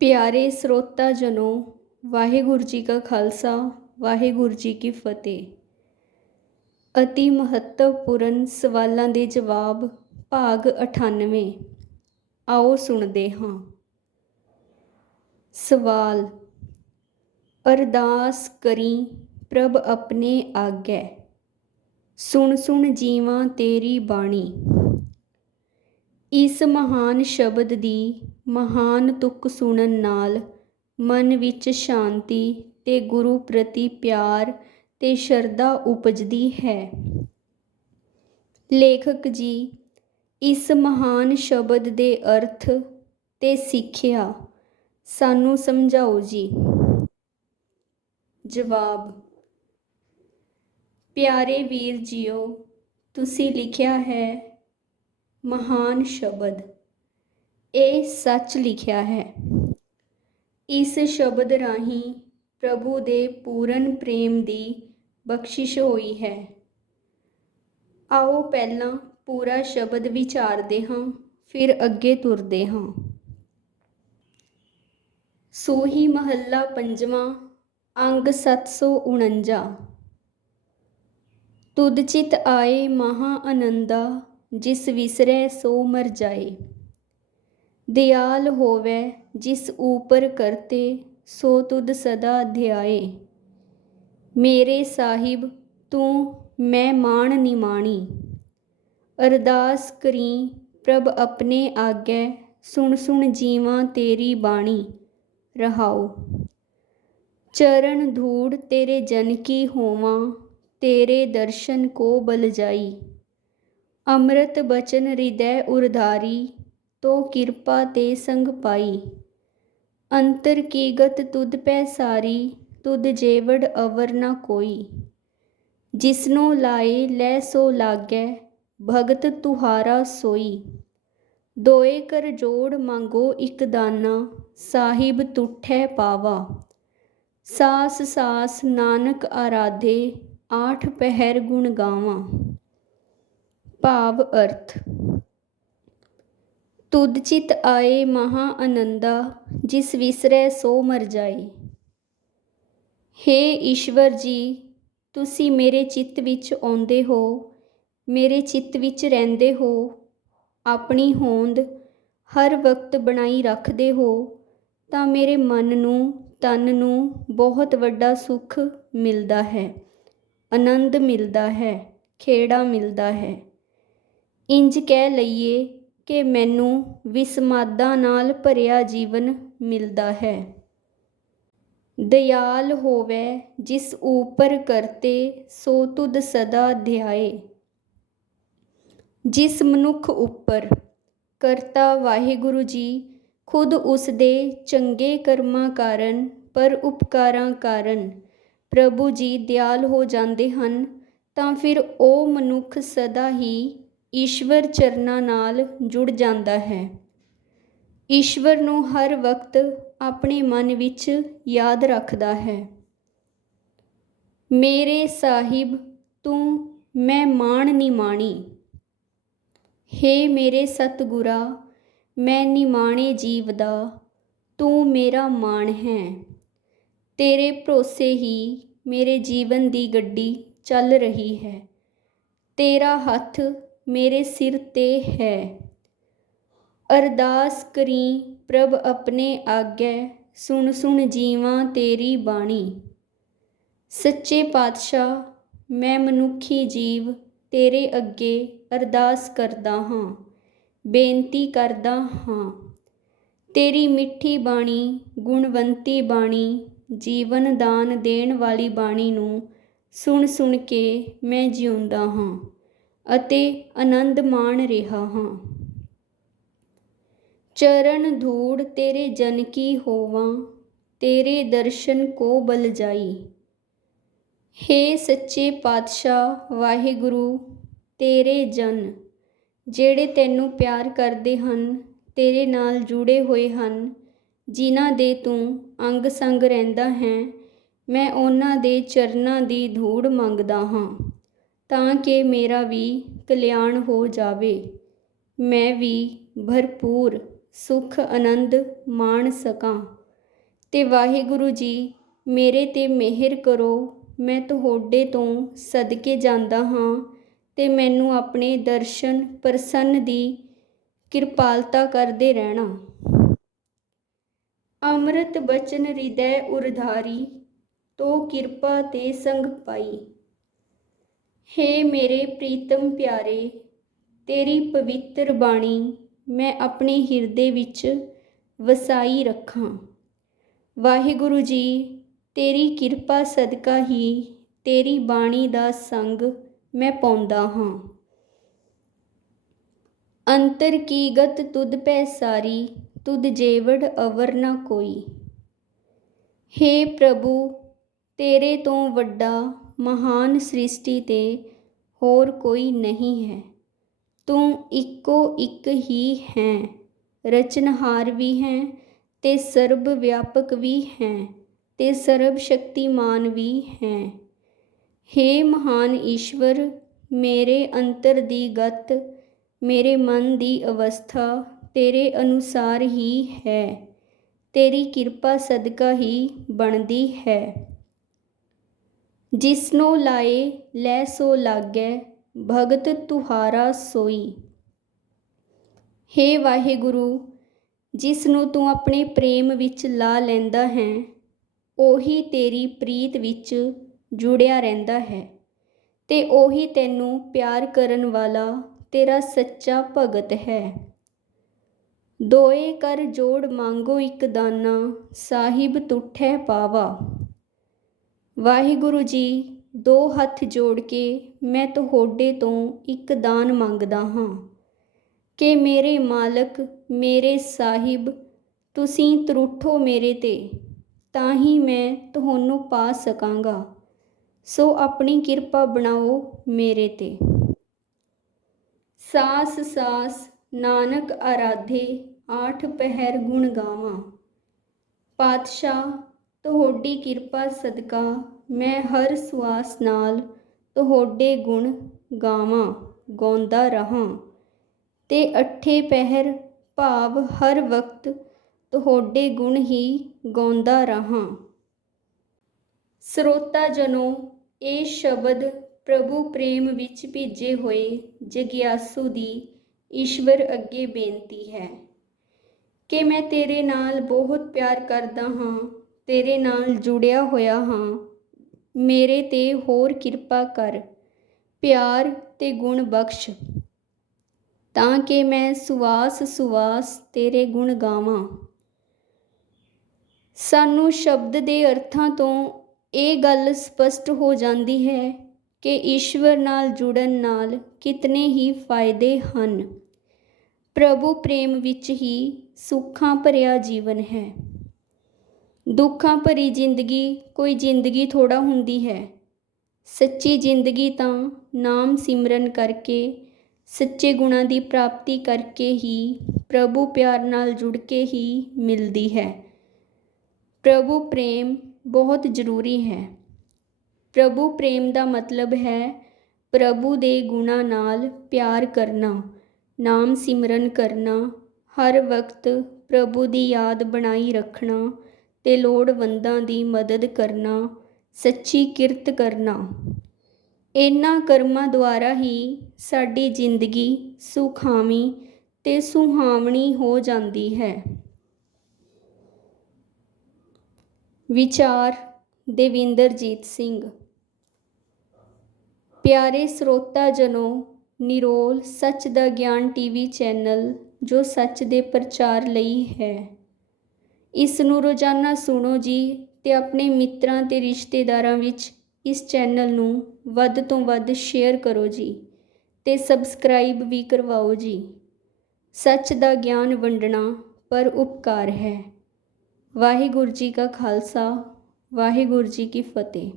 ਪਿਆਰੇ ਸਰੋਤਾ ਜਨੋ, ਵਾਹਿਗੁਰੂ ਜੀ ਕਾ ਖਾਲਸਾ, ਵਾਹਿਗੁਰੂ ਜੀ ਕੀ ਫਤਿਹ। ਅਤੀ ਮਹੱਤਵਪੂਰਨ ਸਵਾਲਾਂ ਦੇ ਜਵਾਬ ਭਾਗ 98 ਆਓ ਸੁਣਦੇ ਹਾਂ। ਸਵਾਲ, ਅਰਦਾਸ ਕਰੀ ਪ੍ਰਭ ਆਪਣੇ ਆਗੈ ਸੁਣ ਸੁਣ ਜੀਵਾਂ ਤੇਰੀ ਬਾਣੀ। ਇਸ ਮਹਾਨ ਸ਼ਬਦ ਦੀ ਮਹਾਨ ਤੁਕ ਸੁਣਨ ਨਾਲ ਮਨ ਵਿੱਚ ਸ਼ਾਂਤੀ ਅਤੇ ਗੁਰੂ ਪ੍ਰਤੀ ਪਿਆਰ ਅਤੇ ਸ਼ਰਧਾ ਉਪਜਦੀ ਹੈ। ਲੇਖਕ ਜੀ, ਇਸ ਮਹਾਨ ਸ਼ਬਦ ਦੇ ਅਰਥ ਤੇ ਸਿੱਖਿਆ ਸਾਨੂੰ ਸਮਝਾਓ ਜੀ। ਜਵਾਬ, ਪਿਆਰੇ ਵੀਰ ਜੀਓ, ਤੁਸੀਂ ਲਿਖਿਆ ਹੈ ਮਹਾਨ ਸ਼ਬਦ। ਇਹ ਸੱਚ ਲਿਖਿਆ ਹੈ। ਇਸ ਸ਼ਬਦ ਰਾਹੀਂ ਪ੍ਰਭੂ ਦੇ ਪੂਰਨ ਪ੍ਰੇਮ ਦੀ ਬਖਸ਼ਿਸ਼ ਹੋਈ ਹੈ। ਆਓ ਪਹਿਲਾਂ ਪੂਰਾ ਸ਼ਬਦ ਵਿਚਾਰਦੇ ਹਾਂ, ਫਿਰ ਅੱਗੇ ਤੁਰਦੇ ਹਾਂ। ਸੋਹੀ ਮਹੱਲਾ ਪੰਜਵਾਂ, ਅੰਗ 749 ਤੁਧ ਚਿਤ ਆਏ ਮਹਾ ਆਨੰਦਾ ਜਿਸ ਵਿਸਰੈ ਸੋ ਮਰ ਜਾਏ। ਦਿਆਲ ਹੋਵੇ ਜਿਸ ਉਪਰ ਕਰਤੇ, ਸੋ ਤੁਧ ਸਦਾ ਧਿਆਏ। ਮੇਰੇ ਸਾਹਿਬ, ਤੂੰ ਮੈਂ ਮਾਣ ਨਿਮਾਣੀ ਅਰਦਾਸ ਕਰੀ, ਪ੍ਰਭ ਆਪਣੇ ਆਗੈ, ਸੁਣ ਸੁਣ ਜੀਵਾਂ ਤੇਰੀ ਬਾਣੀ। ਰਹਾਉ। ਚਰਨ ਧੂੜ ਤੇਰੇ ਜਨ ਕੀ ਹੋਵਾਂ, ਤੇਰੇ ਦਰਸ਼ਨ ਕੋ ਬਲ ਜਾਈ। ਅੰਮ੍ਰਿਤ ਬਚਨ ਹਿਰਦੈ ਉਰਧਾਰੀ, ਤੋ ਕਿਰਪਾ ਤੇ ਸੰਗ ਪਾਈ। ਅੰਤਰ ਕੀ ਗਤ ਤੁਧ ਪੈ ਸਾਰੀ, ਤੁਧ ਜੇਵੜ ਅਵਰ ਨਾ ਕੋਈ। ਜਿਸਨੋ ਲਾਏ, ਲੈ ਸੋ ਲਾਗੈ, ਭਗਤ ਤੁਹਾਰਾ ਸੋਈ। ਦੋਏ ਕਰ ਜੋੜ ਮੰਗੋ ਇਕ ਦਾਨਾ, ਸਾਹਿਬ ਤੁਠੈ ਪਾਵਾ। ਸਾਸ ਸਾਸ ਨਾਨਕ ਆਰਾਧੇ, ਆਠ ਪਹਿਰ ਗੁਣ ਗਾਵਾਂ। ਭਾਵ ਅਰਥ। ਤੁਧ ਚਿਤ ਆਏ ਮਹਾ ਆਨੰਦਾ ਜਿਸ ਵਿਸਰੈ ਸੋ ਮਰ ਜਾਏ ਹੇ ਈਸ਼ਵਰ ਜੀ, ਤੁਸੀਂ ਮੇਰੇ ਚਿੱਤ ਵਿੱਚ ਆਉਂਦੇ ਹੋ, ਮੇਰੇ ਚਿੱਤ ਵਿੱਚ ਰਹਿੰਦੇ ਹੋ, ਆਪਣੀ ਹੋਂਦ ਹਰ ਵਕਤ ਬਣਾਈ ਰੱਖਦੇ ਹੋ, ਤਾਂ ਮੇਰੇ ਮਨ ਨੂੰ, ਤਨ ਨੂੰ ਬਹੁਤ ਵੱਡਾ ਸੁੱਖ ਮਿਲਦਾ ਹੈ, ਆਨੰਦ ਮਿਲਦਾ ਹੈ, ਖੇੜਾ ਮਿਲਦਾ ਹੈ। ਇੰਝ ਕਹਿ ਲਈਏ ਕਿ ਮੈਨੂੰ ਵਿਸਮਾਦਾਂ ਨਾਲ ਭਰਿਆ ਜੀਵਨ ਮਿਲਦਾ ਹੈ। ਦਇਆਲ ਹੋਵੈ ਜਿਸ ਊਪਰ ਕਰਤੇ, ਸੋ ਤੁਧ ਸਦਾ ਧਿਆਏ। ਜਿਸ ਮਨੁੱਖ ਉੱਪਰ ਕਰਤਾ ਵਾਹਿਗੁਰੂ ਜੀ, ਖੁਦ ਉਸ ਦੇ ਚੰਗੇ ਕਰਮਾਂ ਕਾਰਨ, ਪਰ ਉਪਕਾਰਾਂ ਕਾਰਨ ਪ੍ਰਭੂ ਜੀ ਦਿਆਲ ਹੋ ਜਾਂਦੇ ਹਨ, ਤਾਂ ਫਿਰ ਉਹ ਮਨੁੱਖ ਸਦਾ ਹੀ ਈਸ਼ਵਰ ਚਰਨਾਂ ਨਾਲ ਜੁੜ ਜਾਂਦਾ ਹੈ। ਈਸ਼ਵਰ ਨੂੰ ਹਰ ਵਕਤ ਆਪਣੇ ਮਨ ਵਿੱਚ ਯਾਦ ਰੱਖਦਾ ਹੈ। ਮੇਰੇ ਸਾਹਿਬ, ਤੂੰ ਮੈਂ ਮਾਣ ਨਿਮਾਣੀ ਹੇ ਮੇਰੇ ਸਤਗੁਰਾ, ਮੈਂ ਨਿਮਾਣੇ ਜੀਵ ਦਾ। ਤੂੰ ਮੇਰਾ ਮਾਣ ਹੈ। ਤੇਰੇ ਭਰੋਸੇ ਹੀ ਮੇਰੇ ਜੀਵਨ ਦੀ ਗੱਡੀ ਚੱਲ ਰਹੀ ਹੈ। ਤੇਰਾ ਹੱਥ ਮੇਰੇ ਸਿਰ ਤੇ ਹੈ। ਅਰਦਾਸ ਕਰੀ, ਪ੍ਰਭ ਆਪਣੇ ਆਗੈ, ਸੁਣ ਸੁਣ ਜੀਵਾਂ ਤੇਰੀ ਬਾਣੀ। ਸੱਚੇ ਪਾਤਸ਼ਾਹ, ਮੈਂ ਮਨੁੱਖੀ ਜੀਵ, ਤੇਰੇ ਅੱਗੇ ਅਰਦਾਸ ਕਰਦਾ ਹਾਂ, ਬੇਨਤੀ ਕਰਦਾ ਹਾਂ। ਤੇਰੀ ਮਿੱਠੀ ਬਾਣੀ, ਗੁਣਵੰਤੀ ਬਾਣੀ, ਜੀਵਨ ਦਾਨ ਦੇਣ ਵਾਲੀ ਬਾਣੀ ਨੂੰ ਸੁਣ ਸੁਣ ਕੇ ਮੈਂ ਜਿਉਂਦਾ ਹਾਂ। ਅਤੇ ਆਨੰਦ ਮਾਣ ਰਿਹਾ ਹਾਂ। ਚਰਨ ਧੂੜ ਤੇਰੇ ਜਨ ਕੀ ਹੋਵਾਂ, ਤੇਰੇ ਦਰਸ਼ਨ ਕੋ ਬਲ ਜਾਈ। ਹੇ ਸੱਚੇ ਪਾਤਸ਼ਾਹ, ਵਾਹਿਗੁਰੂ, ਤੇਰੇ ਜਨ, ਜਿਹੜੇ ਤੈਨੂੰ ਪਿਆਰ ਕਰਦੇ ਹਨ, ਤੇਰੇ ਨਾਲ ਜੁੜੇ ਹੋਏ ਹਨ, ਜਿਨ੍ਹਾਂ ਦੇ ਤੂੰ ਅੰਗ ਸੰਗ ਰਹਿੰਦਾ ਹੈ, ਮੈਂ ਉਹਨਾਂ ਦੇ ਚਰਨਾਂ ਦੀ ਧੂੜ ਮੰਗਦਾ ਹਾਂ। ਤਾਂ ਕਿ ਮੇਰਾ ਵੀ ਕਲਿਆਣ ਹੋ ਜਾਵੇ। ਮੈਂ ਵੀ ਭਰਪੂਰ, ਸੁਖ, ਆਨੰਦ ਮਾਣ ਸਕਾਂ। ਤੇ ਵਾਹਿਗੁਰੂ ਜੀ, ਮੇਰੇ ਤੇ ਮਿਹਰ ਕਰੋ। ਮੈਂ ਤੁਹਾਡੇ ਤੋਂ ਸਦਕੇ ਜਾਂਦਾ ਹਾਂ ਤੇ ਮੈਨੂੰ ਆਪਣੇ ਦਰਸ਼ਨ ਪ੍ਰਸੰਨ ਦੀ ਕਿਰਪਾਲਤਾ ਕਰਦੇ ਰਹਿਣਾ। ਅੰਮ੍ਰਿਤ ਬਚਨ ਹਿਰਦੈ ਉਰਧਾਰੀ, ਤੋ ਕਿਰਪਾ ਤੇ ਸੰਗ ਪਾਈ। ਹੇ ਮੇਰੇ ਪ੍ਰੀਤਮ ਪਿਆਰੇ, ਤੇਰੀ ਪਵਿੱਤਰ ਬਾਣੀ ਮੈਂ ਆਪਣੇ ਹਿਰਦੇ ਵਿੱਚ ਵਸਾਈ ਰੱਖਾਂ। ਵਾਹਿਗੁਰੂ ਜੀ, ਤੇਰੀ ਕਿਰਪਾ ਸਦਕਾ ਹੀ ਤੇਰੀ ਬਾਣੀ ਦਾ ਸੰਗ ਮੈਂ ਪਾਉਂਦਾ ਹਾਂ। ਅੰਤਰ ਕੀ ਗਤ ਤੁਧ ਪੈ ਸਾਰੀ, ਤੁਧ ਜੇਵੜ ਅਵਰ ਨਾ ਕੋਈ। ਹੇ ਪ੍ਰਭੂ, ਤੇਰੇ ਤੋਂ ਵੱਡਾ ਮਹਾਨ ਸ੍ਰਿਸ਼ਟੀ ਤੇ ਹੋਰ ਕੋਈ ਨਹੀਂ ਹੈ। ਤੂੰ ਇੱਕੋ ਇੱਕ ਹੀ ਹੈ, ਰਚਨਹਾਰ ਵੀ ਹੈ ਤੇ ਸਰਬ ਵਿਆਪਕ ਵੀ ਹੈ ਤੇ ਸਰਬ ਸ਼ਕਤੀਮਾਨ ਵੀ ਹੈ। ਹੇ ਮਹਾਨ ਈਸ਼ਵਰ, ਮੇਰੇ ਅੰਤਰ ਦੀ ਗਤ, ਮੇਰੇ ਮਨ ਦੀ ਅਵਸਥਾ ਤੇਰੇ ਅਨੁਸਾਰ ਹੀ ਹੈ, ਤੇਰੀ ਕਿਰਪਾ ਸਦਕਾ ਹੀ ਬਣਦੀ ਹੈ। ਜਿਸਨੋ ਲਾਏ ਲੈ ਸੋ ਲਾਗੈ, ਭਗਤ ਤੁਹਾਰਾ ਸੋਈ। ਹੇ ਵਾਹਿਗੁਰੂ ਜਿਸ ਨੂੰ ਤੂੰ ਆਪਣੇ ਪ੍ਰੇਮ ਵਿੱਚ ਲਾ ਲੈਂਦਾ ਹੈ, ਉਹੀ ਤੇਰੀ ਪ੍ਰੀਤ ਵਿੱਚ ਜੁੜਿਆ ਰਹਿੰਦਾ ਹੈ। ਤੇ ਉਹੀ ਤੈਨੂੰ ਪਿਆਰ ਕਰਨ ਵਾਲਾ ਤੇਰਾ ਸੱਚਾ ਭਗਤ ਹੈ। ਦੋਏ ਕਰ ਜੋੜ ਮੰਗੋ ਇੱਕ ਦਾਨਾ, ਸਾਹਿਬ ਤੁਠੈ ਪਾਵਾ। ਵਾਹਿਗੁਰੂ ਜੀ, ਦੋ ਹੱਥ ਜੋੜ ਕੇ ਮੈਂ ਤੁਹਾਡੇ ਤੋਂ ਇੱਕ ਦਾਨ ਮੰਗਦਾ ਹਾਂ। ਕਿ ਮੇਰੇ ਮਾਲਕ, ਮੇਰੇ ਸਾਹਿਬ, ਤੁਸੀਂ ਤਰੁੱਠੋ ਮੇਰੇ ਤੇ, ਤਾਂ ਹੀ ਮੈਂ ਤੁਹਾਨੂੰ ਪਾ ਸਕਾਂਗਾ। ਸੋ ਆਪਣੀ ਕਿਰਪਾ ਬਣਾਓ ਮੇਰੇ ਤੇ। ਸਾਸ ਸਾਸ, ਨਾਨਕ ਆਰਾਧੇ, ਆਠ ਪਹਿਰ ਗੁਣ ਗਾਵਾਂ। ਪਾਤਸ਼ਾਹ ਤੁਹਾਡੀ ਕਿਰਪਾ ਸਦਕਾ ਮੈਂ ਹਰ ਸਵਾਸ ਨਾਲ ਤੁਹਾਡੇ ਗੁਣ ਗਾਵਾਂ, ਗਾਉਂਦਾ ਰਹਾਂ। ਤੇ ਅੱਠੇ ਪਹਿਰ ਭਾਵ ਹਰ ਵਕਤ ਤੁਹਾਡੇ ਗੁਣ ਹੀ ਗਾਉਂਦਾ ਰਹਾਂ। ਸਰੋਤਾ ਜਨੋ, ਇਹ ਸ਼ਬਦ ਪ੍ਰਭੂ ਪ੍ਰੇਮ ਵਿੱਚ ਭੇਜੇ ਹੋਏ ਜਗਿਆਸੂ ਦੀ ਈਸ਼ਵਰ ਅੱਗੇ ਬੇਨਤੀ ਹੈ। ਕਿ ਮੈਂ ਤੇਰੇ ਨਾਲ ਬਹੁਤ ਪਿਆਰ ਕਰਦਾ ਹਾਂ ਤੇਰੇ ਨਾਲ ਜੁੜਿਆ ਹੋਇਆ ਹਾਂ। ਮੇਰੇ ਤੇ ਹੋਰ ਕਿਰਪਾ ਕਰ। ਪਿਆਰ ਤੇ ਗੁਣ ਬਖਸ਼। ਤਾਂ ਕਿ ਮੈਂ ਸੁਆਸ ਸੁਆਸ ਤੇਰੇ ਗੁਣ ਗਾਵਾਂ। ਸਾਨੂੰ ਸ਼ਬਦ ਦੇ ਅਰਥਾਂ ਤੋਂ ਇਹ ਗੱਲ ਸਪਸ਼ਟ ਹੋ ਜਾਂਦੀ ਹੈ ਕਿ ਈਸ਼ਵਰ ਨਾਲ ਜੁੜਨ ਨਾਲ ਕਿਤਨੇ ਹੀ ਫਾਇਦੇ ਹਨ। ਪ੍ਰਭੂ ਪ੍ਰੇਮ ਵਿੱਚ ਹੀ ਸੁੱਖਾਂ ਭਰਿਆ ਜੀਵਨ ਹੈ। ਦੁੱਖਾਂ ਭਰੀ ਜ਼ਿੰਦਗੀ ਕੋਈ ਜ਼ਿੰਦਗੀ ਥੋੜ੍ਹਾ ਹੁੰਦੀ ਹੈ। ਸੱਚੀ ਜ਼ਿੰਦਗੀ ਤਾਂ ਨਾਮ ਸਿਮਰਨ ਕਰਕੇ, ਸੱਚੇ ਗੁਣਾਂ ਦੀ ਪ੍ਰਾਪਤੀ ਕਰਕੇ ਹੀ ਪ੍ਰਭੂ ਪਿਆਰ ਨਾਲ ਜੁੜ ਕੇ ਹੀ ਮਿਲਦੀ ਹੈ। ਪ੍ਰਭੂ ਪ੍ਰੇਮ ਬਹੁਤ ਜ਼ਰੂਰੀ ਹੈ। ਪ੍ਰਭੂ ਪ੍ਰੇਮ ਦਾ ਮਤਲਬ ਹੈ ਪ੍ਰਭੂ ਦੇ ਗੁਣਾਂ ਨਾਲ ਪਿਆਰ ਕਰਨਾ, ਨਾਮ ਸਿਮਰਨ ਕਰਨਾ, ਹਰ ਵਕਤ ਪ੍ਰਭੂ ਦੀ ਯਾਦ ਬਣਾਈ ਰੱਖਣਾ ਤੇ ਲੋੜਵੰਦਾਂ ਦੀ ਮਦਦ ਕਰਨਾ, ਸੱਚੀ ਕਿਰਤ ਕਰਨਾ। ਇਹਨਾਂ ਕਰਮਾਂ ਦੁਆਰਾ ਹੀ ਸਾਡੀ ਜ਼ਿੰਦਗੀ ਸੁਖਾਵੀਂ ਤੇ ਸੁਹਾਵਣੀ ਹੋ ਜਾਂਦੀ ਹੈ। ਵਿਚਾਰ ਦੇਵਿੰਦਰਜੀਤ ਸਿੰਘ। ਪਿਆਰੇ ਸਰੋਤਾ ਜਨੋ ਨਿਰੋਲ ਸੱਚ ਦਾ ਗਿਆਨ ਟੀਵੀ ਚੈਨਲ ਜੋ ਸੱਚ ਦੇ ਪ੍ਰਚਾਰ ਲਈ ਹੈ। ਇਸ ਨੂੰ ਰੋਜ਼ਾਨਾ ਸੁਣੋ ਜੀ ਤੇ ਆਪਣੇ ਮਿੱਤਰਾਂ ਤੇ ਰਿਸ਼ਤੇਦਾਰਾਂ ਵਿੱਚ ਇਸ ਚੈਨਲ ਨੂੰ ਵੱਧ ਤੋਂ ਵੱਧ ਸ਼ੇਅਰ ਕਰੋ ਜੀ ਤੇ ਸਬਸਕ੍ਰਾਈਬ ਵੀ ਕਰਵਾਓ ਜੀ। ਸੱਚ ਦਾ ਗਿਆਨ ਵੰਡਣਾ ਪਰ ਉਪਕਾਰ ਹੈ। ਵਾਹਿਗੁਰੂ ਜੀ ਕਾ ਖਾਲਸਾ, ਵਾਹਿਗੁਰੂ ਜੀ ਕੀ ਫਤਿਹ।